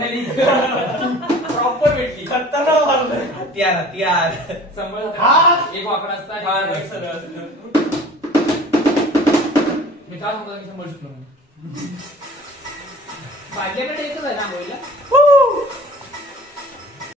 Finally proper भेटली. खतरनाक मारलं. हत्यार संभळ एक वाकडा असता एक सरळ असतं. मी काय सांगतो मी संभळ शिकलो. भाग्याकडे एकच आहे ना बोईला.